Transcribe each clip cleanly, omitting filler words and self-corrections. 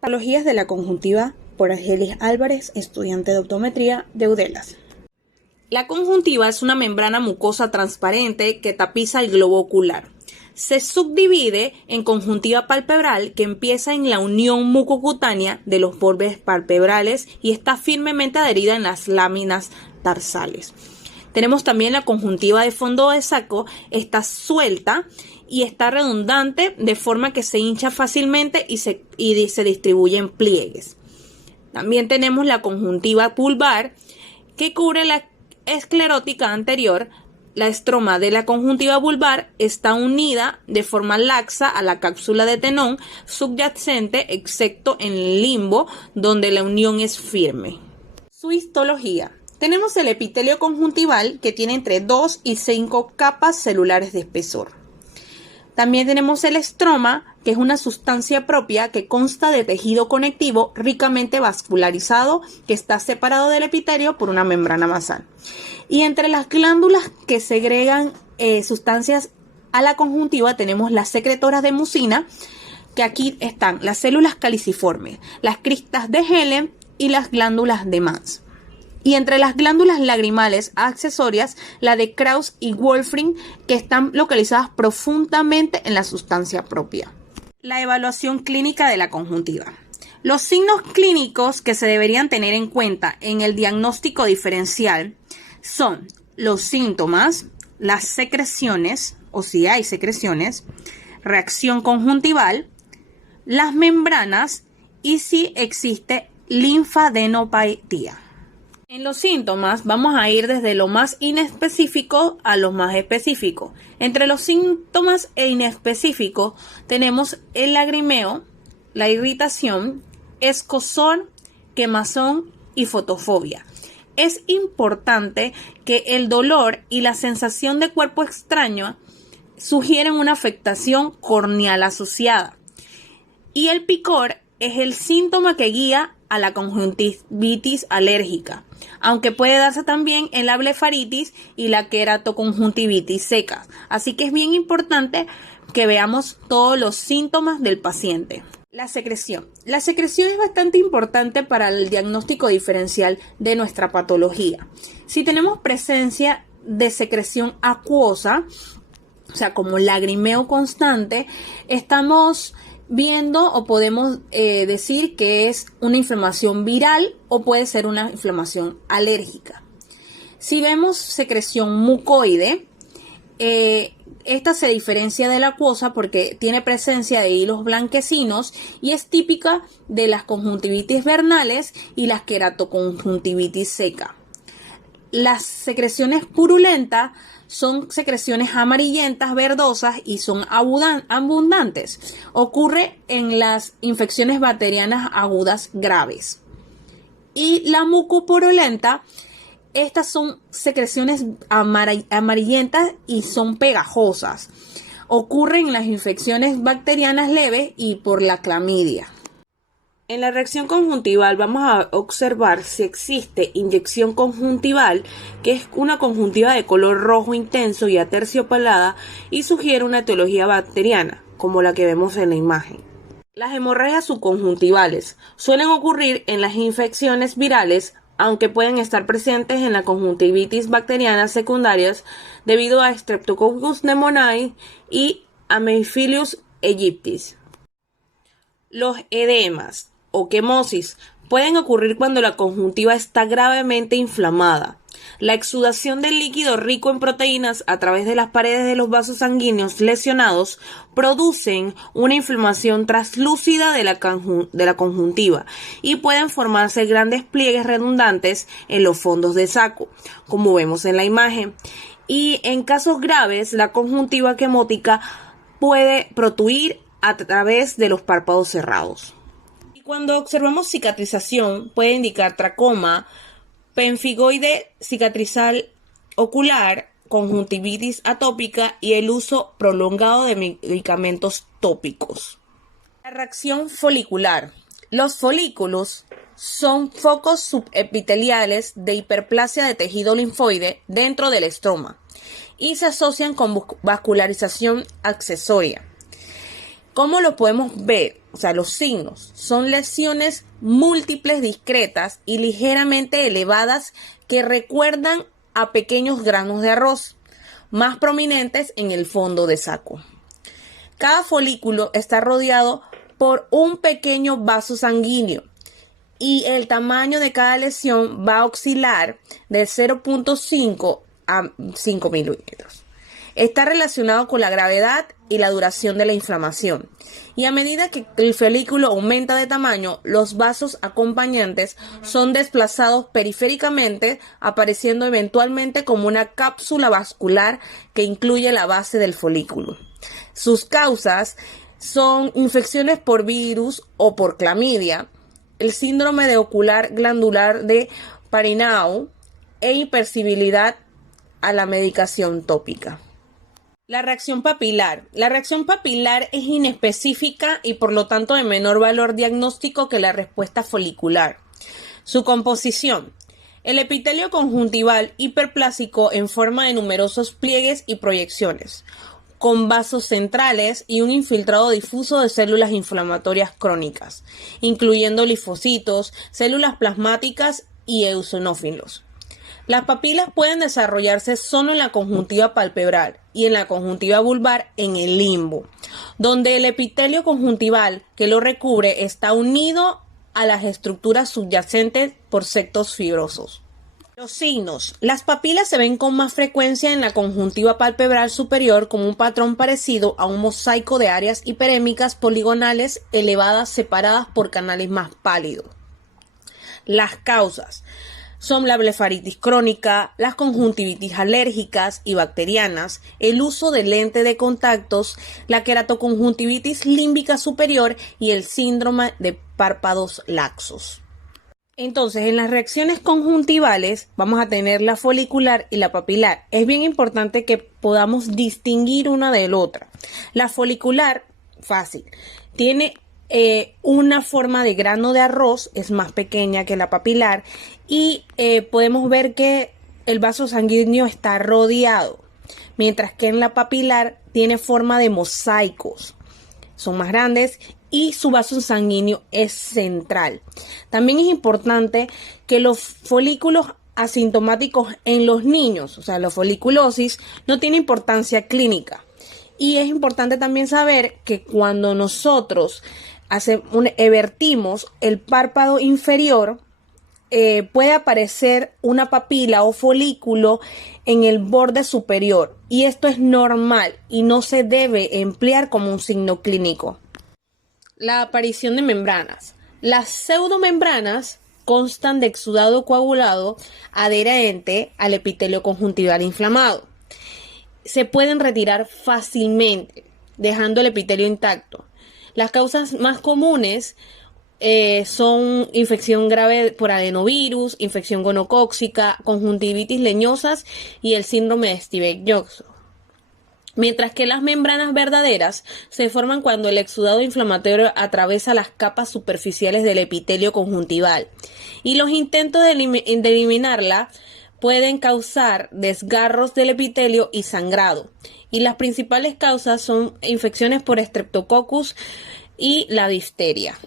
Patologías de la conjuntiva por Argelis Álvarez, estudiante de optometría de UDELAS. La conjuntiva es una membrana mucosa transparente que tapiza el globo ocular. Se subdivide en conjuntiva palpebral, que empieza en la unión mucocutánea de los bordes palpebrales y está firmemente adherida en las láminas tarsales. Tenemos también la conjuntiva de fondo de saco, está suelta y está redundante, de forma que se hincha fácilmente y se distribuye en pliegues. También tenemos la conjuntiva pulvar, que cubre la esclerótica anterior. La estroma de la conjuntiva vulvar está unida de forma laxa a la cápsula de tenón subyacente, excepto en el limbo, donde la unión es firme. Su histología. Tenemos el epitelio conjuntival, que tiene entre 2 y 5 capas celulares de espesor. También tenemos el estroma, que es una sustancia propia que consta de tejido conectivo ricamente vascularizado, que está separado del epitelio por una membrana basal. Y entre las glándulas que segregan sustancias a la conjuntiva tenemos las secretoras de mucina, que aquí están las células caliciformes, las cristas de Helen y las glándulas de Mans. Y entre las glándulas lagrimales accesorias, la de Krauss y Wolfram, que están localizadas profundamente en la sustancia propia. La evaluación clínica de la conjuntiva. Los signos clínicos que se deberían tener en cuenta en el diagnóstico diferencial son los síntomas, las secreciones, o si hay secreciones, reacción conjuntival, las membranas y si existe linfadenopatía. En los síntomas vamos a ir desde lo más inespecífico a lo más específico. Entre los síntomas inespecíficos tenemos el lagrimeo, la irritación, escozor, quemazón y fotofobia. Es importante que el dolor y la sensación de cuerpo extraño sugieren una afectación corneal asociada. Y el picor es el síntoma que guía a la conjuntivitis alérgica, aunque puede darse también en la blefaritis y la queratoconjuntivitis seca. Así que es bien importante que veamos todos los síntomas del paciente. La secreción. La secreción es bastante importante para el diagnóstico diferencial de nuestra patología. Si tenemos presencia de secreción acuosa, o sea, como lagrimeo constante, estamos viendo o podemos decir que es una inflamación viral o puede ser una inflamación alérgica. Si vemos secreción mucoide, esta se diferencia de la acuosa porque tiene presencia de hilos blanquecinos y es típica de las conjuntivitis vernales y las queratoconjuntivitis seca. Las secreciones purulentas son secreciones amarillentas, verdosas y son abundantes. Ocurre en las infecciones bacterianas agudas graves. Y la mucopurulenta, estas son secreciones amarillentas y son pegajosas. Ocurren en las infecciones bacterianas leves y por la clamidia. En la reacción conjuntival vamos a observar si existe inyección conjuntival, que es una conjuntiva de color rojo intenso y aterciopelada y sugiere una etiología bacteriana, como la que vemos en la imagen. Las hemorragias subconjuntivales suelen ocurrir en las infecciones virales, aunque pueden estar presentes en la conjuntivitis bacterianas secundarias debido a Streptococcus pneumoniae y Haemophilus aegyptis. Los edemas o quemosis pueden ocurrir cuando la conjuntiva está gravemente inflamada. La exudación del líquido rico en proteínas a través de las paredes de los vasos sanguíneos lesionados producen una inflamación translúcida de la conjuntiva y pueden formarse grandes pliegues redundantes en los fondos de saco, como vemos en la imagen. Y en casos graves, la conjuntiva quemótica puede protuir a través de los párpados cerrados. Cuando observamos cicatrización, puede indicar tracoma, pemfigoide cicatrizal ocular, conjuntivitis atópica y el uso prolongado de medicamentos tópicos. La reacción folicular. Los folículos son focos subepiteliales de hiperplasia de tejido linfoide dentro del estroma y se asocian con vascularización accesoria. ¿Cómo lo podemos ver? o sea, los signos, son lesiones múltiples discretas y ligeramente elevadas que recuerdan a pequeños granos de arroz, más prominentes en el fondo de saco. Cada folículo está rodeado por un pequeño vaso sanguíneo y el tamaño de cada lesión va a oscilar de 0.5 a 5 milímetros. Está relacionado con la gravedad y la duración de la inflamación. Y a medida que el folículo aumenta de tamaño, los vasos acompañantes son desplazados periféricamente, apareciendo eventualmente como una cápsula vascular que incluye la base del folículo. Sus causas son infecciones por virus o por clamidia, el síndrome de ocular glandular de Parinau e hipersensibilidad a la medicación tópica. La reacción papilar. La reacción papilar es inespecífica y por lo tanto de menor valor diagnóstico que la respuesta folicular. Su composición. El epitelio conjuntival hiperplásico en forma de numerosos pliegues y proyecciones, con vasos centrales y un infiltrado difuso de células inflamatorias crónicas, incluyendo linfocitos, células plasmáticas y eosinófilos. Las papilas pueden desarrollarse solo en la conjuntiva palpebral y en la conjuntiva vulvar en el limbo, donde el epitelio conjuntival que lo recubre está unido a las estructuras subyacentes por septos fibrosos. Los signos. Las papilas se ven con más frecuencia en la conjuntiva palpebral superior como un patrón parecido a un mosaico de áreas hiperémicas poligonales elevadas separadas por canales más pálidos. Las causas son la blefaritis crónica, las conjuntivitis alérgicas y bacterianas, el uso de lente de contactos, la queratoconjuntivitis límbica superior y el síndrome de párpados laxos. Entonces, en las reacciones conjuntivales vamos a tener la folicular y la papilar. Es bien importante que podamos distinguir una de la otra. La folicular, fácil, tiene una forma de grano de arroz, es más pequeña que la papilar y podemos ver que el vaso sanguíneo está rodeado, mientras que en la papilar tiene forma de mosaicos, son más grandes y su vaso sanguíneo es central. También es importante que los folículos asintomáticos en los niños, o sea, la foliculosis, no tiene importancia clínica. Y es importante también saber que cuando nosotros vertimos el párpado inferior, puede aparecer una papila o folículo en el borde superior. Y esto es normal y no se debe emplear como un signo clínico. La aparición de membranas. Las pseudomembranas constan de exudado coagulado adherente al epitelio conjuntival inflamado. Se pueden retirar fácilmente, dejando el epitelio intacto. Las causas más comunes son infección grave por adenovirus, infección gonocócica, conjuntivitis leñosas y el síndrome de Stevens-Johnson. Mientras que las membranas verdaderas se forman cuando el exudado inflamatorio atraviesa las capas superficiales del epitelio conjuntival y los intentos de eliminarla pueden causar desgarros del epitelio y sangrado. Y las principales causas son infecciones por Streptococcus y la difteria.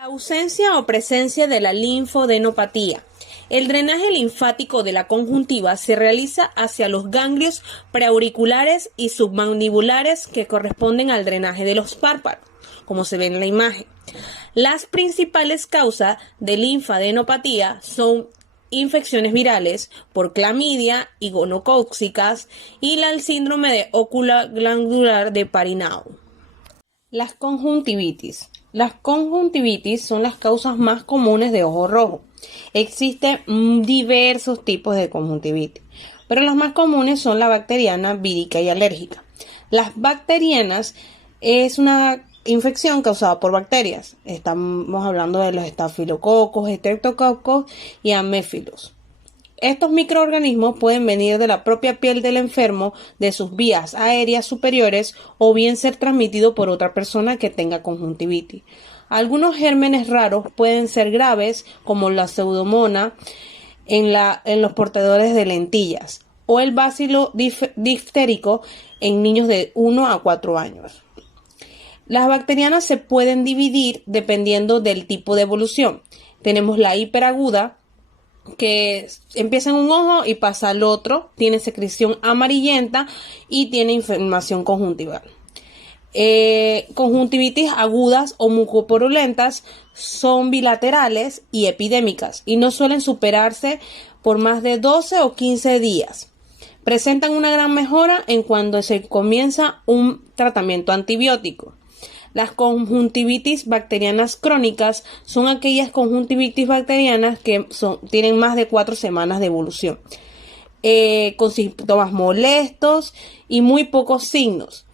La ausencia o presencia de la linfodenopatía. El drenaje linfático de la conjuntiva se realiza hacia los ganglios preauriculares y submandibulares que corresponden al drenaje de los párpados, como se ve en la imagen. Las principales causas de linfadenopatía son infecciones virales por clamidia y gonocócicas y el síndrome de ocular glandular de Parinau. Las conjuntivitis. Las conjuntivitis son las causas más comunes de ojo rojo. Existen diversos tipos de conjuntivitis, pero las más comunes son la bacteriana, vírica y alérgica. Las bacterianas es una infección causada por bacterias. Estamos hablando de los estafilococos, estreptococos y améfilos. Estos microorganismos pueden venir de la propia piel del enfermo, de sus vías aéreas superiores o bien ser transmitidos por otra persona que tenga conjuntivitis. Algunos gérmenes raros pueden ser graves, como la pseudomonas en los portadores de lentillas o el bacilo diftérico en niños de 1 a 4 años. Las bacterianas se pueden dividir dependiendo del tipo de evolución. Tenemos la hiperaguda, que empieza en un ojo y pasa al otro, tiene secreción amarillenta y tiene inflamación conjuntival. Conjuntivitis agudas o mucopurulentas son bilaterales y epidémicas y no suelen superarse por más de 12 o 15 días. Presentan una gran mejora en cuando se comienza un tratamiento antibiótico. Las conjuntivitis bacterianas crónicas son aquellas conjuntivitis bacterianas que tienen más de 4 semanas de evolución, con síntomas molestos y muy pocos signos.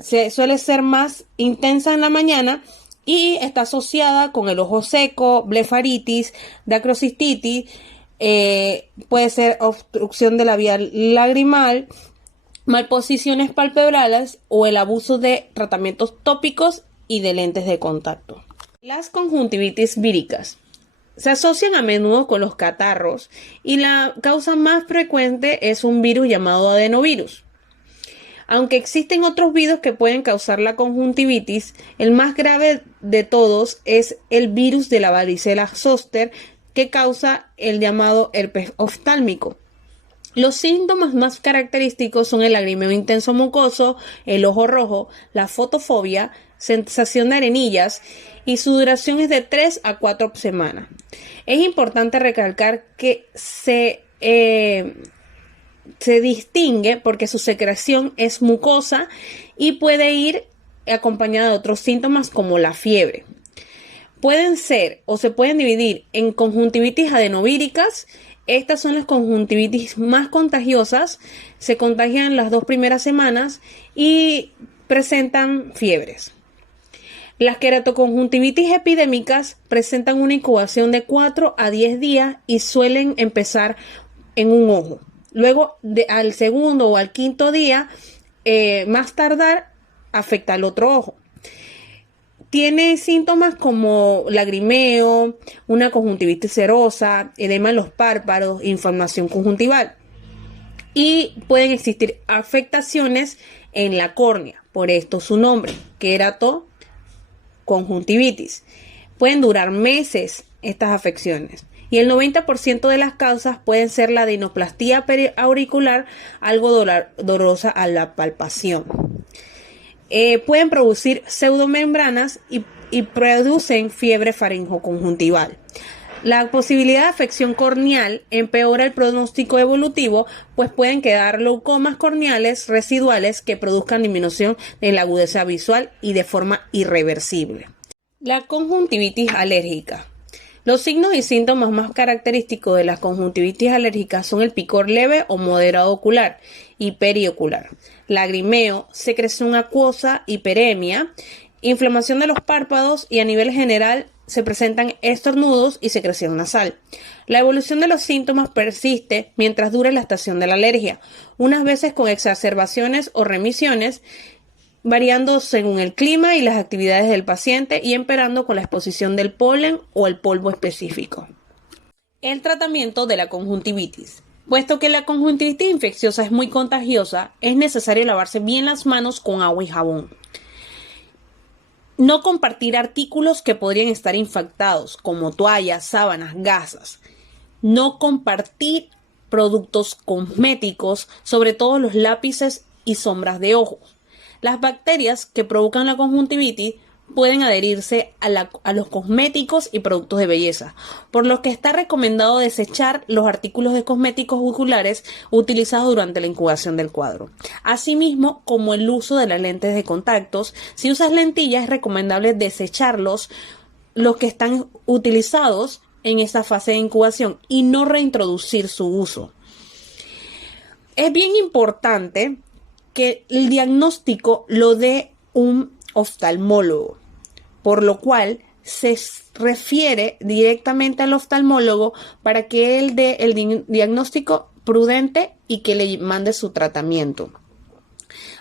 Suele ser más intensa en la mañana y está asociada con el ojo seco, blefaritis, dacrocistitis, puede ser obstrucción de la vía lagrimal, malposiciones palpebrales o el abuso de tratamientos tópicos y de lentes de contacto. Las conjuntivitis víricas se asocian a menudo con los catarros y la causa más frecuente es un virus llamado adenovirus. Aunque existen otros virus que pueden causar la conjuntivitis, el más grave de todos es el virus de la varicela zoster que causa el llamado herpes oftálmico. Los síntomas más característicos son el lagrimeo intenso mucoso, el ojo rojo, la fotofobia, sensación de arenillas y su duración es de 3 a 4 semanas. Es importante recalcar que se distingue porque su secreción es mucosa y puede ir acompañada de otros síntomas como la fiebre. Pueden ser o se pueden dividir en conjuntivitis adenovíricas. Estas son las conjuntivitis más contagiosas, se contagian las 2 primeras semanas y presentan fiebres. Las queratoconjuntivitis epidémicas presentan una incubación de 4 a 10 días y suelen empezar en un ojo. Luego, al segundo o al quinto día, más tardar, afecta al otro ojo. Tiene síntomas como lagrimeo, una conjuntivitis serosa, edema en los párpados, inflamación conjuntival. Y pueden existir afectaciones en la córnea, por esto su nombre, queratoconjuntivitis. Pueden durar meses estas afecciones. Y el 90% de las causas pueden ser la adenoplastía periauricular, algo dolorosa a la palpación. Pueden producir pseudomembranas y producen fiebre faringoconjuntival. La posibilidad de afección corneal empeora el pronóstico evolutivo, pues pueden quedar glaucomas corneales residuales que produzcan disminución de la agudeza visual y de forma irreversible. La conjuntivitis alérgica. Los signos y síntomas más característicos de las conjuntivitis alérgicas son el picor leve o moderado ocular y periocular, lagrimeo, secreción acuosa, hiperemia, inflamación de los párpados y a nivel general se presentan estornudos y secreción nasal. La evolución de los síntomas persiste mientras dure la estación de la alergia, unas veces con exacerbaciones o remisiones, variando según el clima y las actividades del paciente y empeorando con la exposición del polen o el polvo específico. El tratamiento de la conjuntivitis. Puesto que la conjuntivitis infecciosa es muy contagiosa, es necesario lavarse bien las manos con agua y jabón. No compartir artículos que podrían estar infectados, como toallas, sábanas, gasas. No compartir productos cosméticos, sobre todo los lápices y sombras de ojos. Las bacterias que provocan la conjuntivitis pueden adherirse a los cosméticos y productos de belleza, por lo que está recomendado desechar los artículos de cosméticos oculares utilizados durante la incubación del cuadro. Asimismo, como el uso de las lentes de contactos, si usas lentillas es recomendable desecharlos, los que están utilizados en esta fase de incubación y no reintroducir su uso. Es bien importante que el diagnóstico lo dé un oftalmólogo, por lo cual se refiere directamente al oftalmólogo para que él dé el diagnóstico prudente y que le mande su tratamiento.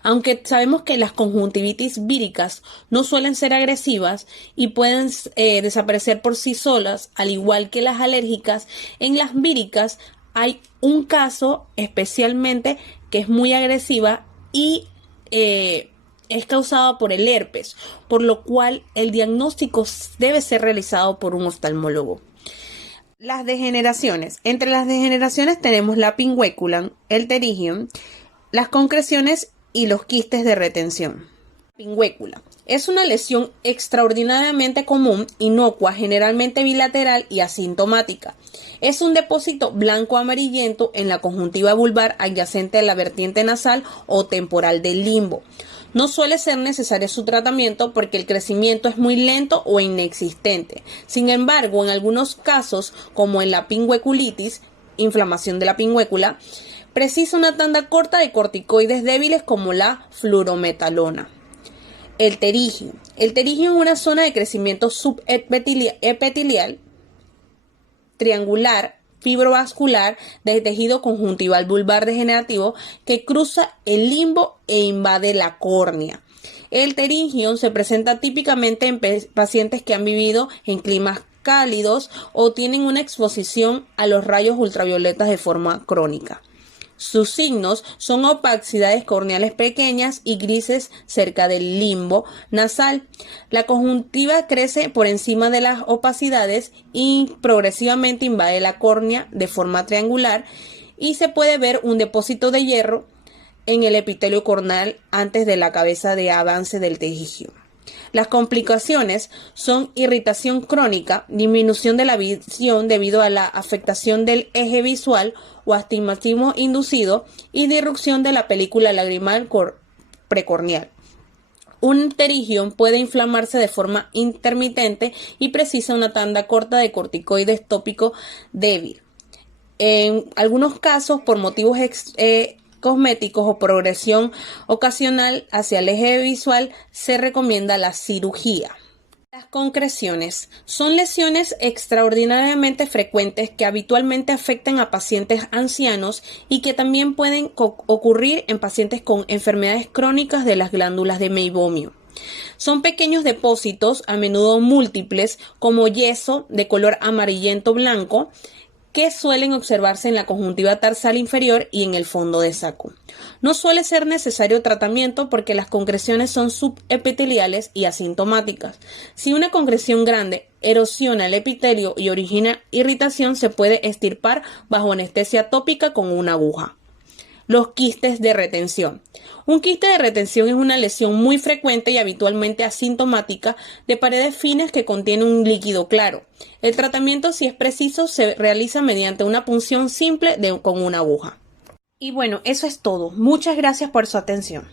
Aunque sabemos que las conjuntivitis víricas no suelen ser agresivas y pueden desaparecer por sí solas, al igual que las alérgicas, en las víricas hay un caso especialmente que es muy agresiva y es causada por el herpes, por lo cual el diagnóstico debe ser realizado por un oftalmólogo. Las degeneraciones. Entre las degeneraciones tenemos la pingüécula, el pterigium, las concreciones y los quistes de retención. Pingüécula. Es una lesión extraordinariamente común, inocua, generalmente bilateral y asintomática. Es un depósito blanco-amarillento en la conjuntiva vulvar adyacente a la vertiente nasal o temporal del limbo. No suele ser necesario su tratamiento porque el crecimiento es muy lento o inexistente. Sin embargo, en algunos casos, como en la pingüeculitis, inflamación de la pingüécula, precisa una tanda corta de corticoides débiles como la fluorometalona. El pterigium. El pterigium es una zona de crecimiento subepitelial, triangular, fibrovascular de tejido conjuntival vulvar degenerativo que cruza el limbo e invade la córnea. El pterigium se presenta típicamente en pacientes que han vivido en climas cálidos o tienen una exposición a los rayos ultravioletas de forma crónica. Sus signos son opacidades corneales pequeñas y grises cerca del limbo nasal. La conjuntiva crece por encima de las opacidades y progresivamente invade la córnea de forma triangular y se puede ver un depósito de hierro en el epitelio corneal antes de la cabeza de avance del pterigium. Las complicaciones son irritación crónica, disminución de la visión debido a la afectación del eje visual o astigmatismo inducido y disrupción de la película lagrimal precorneal. Un pterigium puede inflamarse de forma intermitente y precisa una tanda corta de corticoides tópico débil. En algunos casos, por motivos cosméticos o progresión ocasional hacia el eje visual, se recomienda la cirugía. Las concreciones son lesiones extraordinariamente frecuentes que habitualmente afectan a pacientes ancianos y que también pueden ocurrir en pacientes con enfermedades crónicas de las glándulas de meibomio. Son pequeños depósitos, a menudo múltiples, como yeso de color amarillento blanco, que suelen observarse en la conjuntiva tarsal inferior y en el fondo de saco. No suele ser necesario tratamiento porque las concreciones son subepiteliales y asintomáticas. Si una concreción grande erosiona el epitelio y origina irritación, se puede extirpar bajo anestesia tópica con una aguja. Los quistes de retención. Un quiste de retención es una lesión muy frecuente y habitualmente asintomática de paredes finas que contienen un líquido claro. El tratamiento, si es preciso, se realiza mediante una punción simple con una aguja. Y bueno, eso es todo. Muchas gracias por su atención.